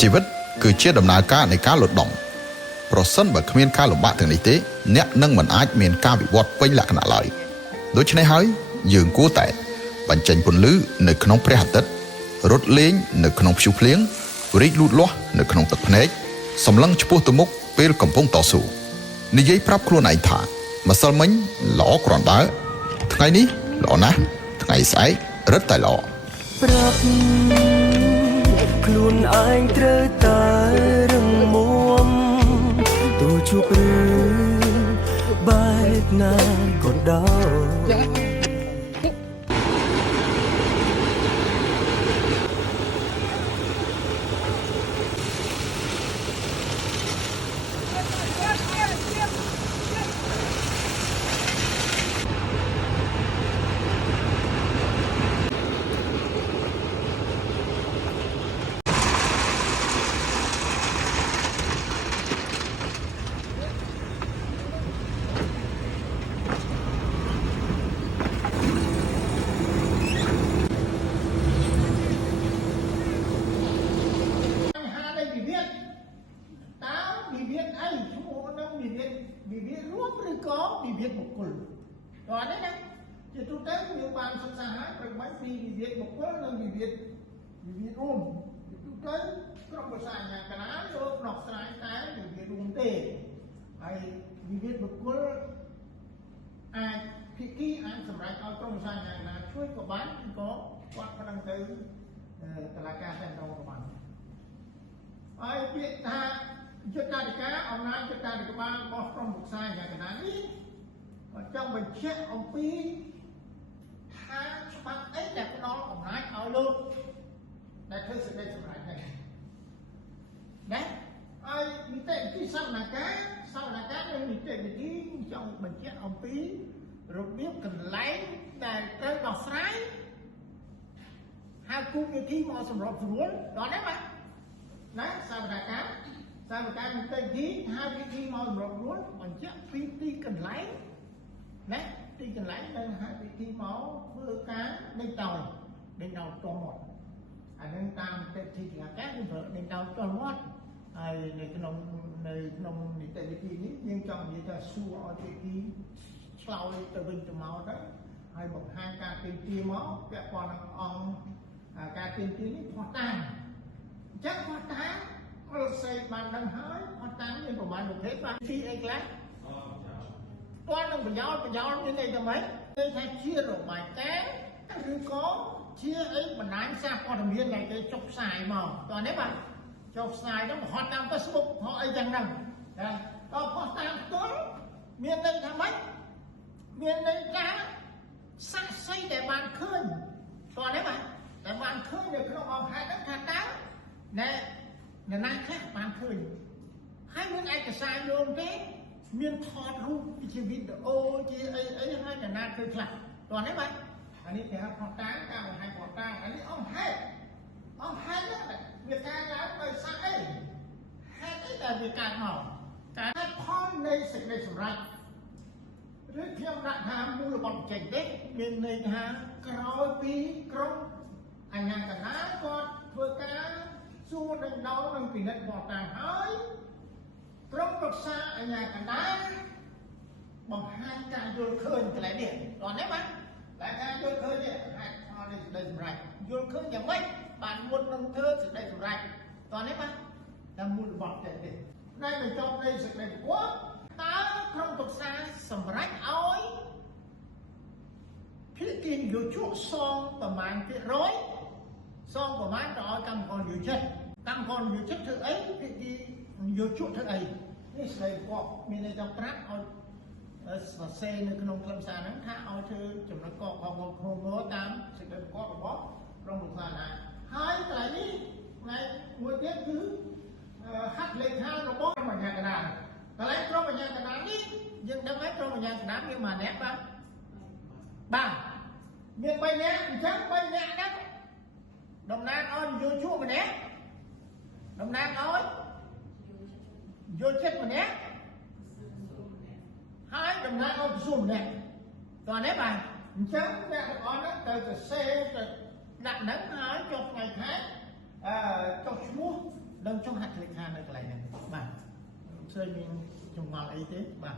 ជីវិតគឺជាដំណើរការនៃការលូតដុំប្រសិនបើគ្មានការលំបាកទាំងនេះទេអ្នកនឹងមិនអាចមានការវិវត្តពេញលក្ខណៈឡើយដូច្នេះហើយយើងគួរតែបញ្ចេញពន្លឺនៅក្នុងព្រះអាទិត្យរត់លេងនៅក្នុងព្យុះភ្លៀងរីកលូតលាស់នៅក្នុងទឹកភ្នែកសម្លឹងឆ្ពោះទៅមុខពេលកំពុងតស៊ូនិយាយប្រាប់ខ្លួនឯងថាម្សិលមិញល្អគ្រាន់បើថ្ងៃនេះល្អណាស់ថ្ងៃស្អែករឹតតែល្អប្រាប់ខ្លួនឯងត្រូវតែរឹងមាំទោះជួបរឿងបែបណាក៏ដោយវិវាទរួមឬក៏វិវាទបុគ្គលគាត់នេះណាជាទូទៅយើងបានសិក្សាហើយប្រមាណពីវិវាទបុគ្គលនិងវិវាទរួមជាទូទៅក្រុមប្រឹក្សាអាជ្ញាកណ្ដាលយកដោះស្រាយតែវិវាទរួមទេហើយវិវាទបុគ្គលអាចភាគីអាចសម្រេចឲ្យក្រុមប្រឹក្សាអាជ្ញាកណ្ដាលជួយក៏បានឬក៏គាត់ប្រឹងទៅតុលាការតែម្ដងក៏បានហើយពាក្យថាយុទ្ធនាការអំណាចយុទ្ធនាការរបស់ក្រុមប្រឹក្សាអាជ្ញាកណ្ដាលនេះចង់បញ្ជាក់អំពីថាច្បាប់អីដែលផ្ដល់អំណាចឲ្យលោកដែលធ្វើសេចក្តីសម្រេចនេះណាហើយនីតិវិធីសវនកម្មនិងនីតិវិធីចង់បញ្ជាក់អំពីរបៀបកន្លែងដែលត្រូវដោះស្រាយហៅគូវិធីមកសម្របស្រួលដល់នេះបាទណាសវនកម្មនីតិវិធីហៅវិធីមកសម្របស្រួលបញ្ជាក់ពីទីកន្លែងណាទីកន្លែងដែលហៅវិធីមកធ្វើការដេញដោលតមាត់អានឹងតាមនីតិវិធីការការគឺប្រើដេញដោលតមាត់ហើយនៅក្នុងនីតិវិធីនេះយើងចង់និយាយថាសួរឲ្យភាគីឆ្លើយទៅវិញទៅមកទៅហើយបង្ហាញការទាមទារមកពាក់ព័ន្ធនឹងអង្គការទាមទារនេះផុសតាមអញ្ចឹងផុសតាមលោកស្រីបានដឹងហើយផុសតាមមានប្រមាណប្រភេទបាទទីអីខ្លះគាត់នឹងប្រយោជន៍មានអីទៅម៉េចគេថាជារបាយការណ៍ឬក៏ជាអីបណ្ដាញសារព័ត៌មានដែលគេចុះផ្សាយមកតោះនេះបាទចុះផ្សាយទៅហត់តាម Facebook ហត់អីចឹងហ្នឹងតែដល់ផុសតាមផ្ទាល់មានន័យថាម៉េចមានន័យថាសាក់សីដែលបានឃើញតោះនេះបាទដែលបានឃើញនៅក្នុងអង្គហេតុហ្នឹងថាតើណែណាខ្លះបានឃើញហើយមានឯកសារយោងទេមានថតរូបជាវីដេអូជាអីហើយណែណាឃើញខ្លះតោះនេះបាទអានេះគេហៅផុសតាមការបង្ហាញផុសតាមអានេះអង្គហេតុហ្នឹងវាកើតឡើងដោយសារអីហេតុអីដែលវាកើតមកការផលនៃសេចក្តីសម្រេចឬខ្ញុំដាក់ថាមូលបទចេញទេមានន័យថាក្រោយពីក្រុមអាជ្ញាកណ្ដាលគាត់ធ្វើការសួរដេញដោលនិងពិនិត្យបទតាមហើយក្រុមប្រឹក្សាអាជ្ញាកណ្ដាលបង្ហាញការយល់ឃើញកន្លែងនេះតោះនេះបាទតែការយល់ឃើញនេះហេតុផលនៃសេចក្តីសម្រេចយល់ឃើញយ៉ាងម៉េចបានមុននឹងធ្វើសេចក្តីសម្រេចតោះនេះបាទតាមមូលបទចេញទេដែលបញ្ចប់នៃសេចក្តីប្រវត្តិតើក្រុមប្រឹក្សាសម្រេចឲ្យភាគីនយោជកសងប្រមាណ%សងប្រមាណទៅឲ្យកម្មករយោជិតធ្វើអីភាគីយោជកធ្វើអីនេះស្ដីគាត់មានន័យថាប្រាប់ឲ្យសរសេរនៅក្នុងខ្លឹមសារហ្នឹងថាឲ្យធ្វើចំណុចកកងតាមសេចក្តីប្រកបរបស់ក្រុមប្រឹក្សាណាហើយកន្លែងនេះផ្នែកមួយទៀតគឺហត្ថលេខារបស់ក្រុមអាជ្ញាកណ្ដាលកន្លែងក្រុមអាជ្ញាកណ្ដាលនេះយើងដឹងហើយក្រុមអាជ្ញាកណ្ដាលមានម៉ាអ្នកបាទមាន3នាក់អញ្ចឹង3នាក់ហ្នឹងតំណាងឲ្យយោជកម្នាក់តំណាងឲ្យយោជិតម្នាក់ហើយតំណាងឲ្យក្រសួងម្នាក់តោះនេះបាទអញ្ចឹងអ្នកទាំងអស់ហ្នឹងទៅសរសេរទៅដាក់ហ្នឹងហើយចុះថ្ងៃខែចុះឈ្មោះនិង ថានៅកន្លែងហ្នឹងបាទឃើញមានចម្ងល់អីទេបាទ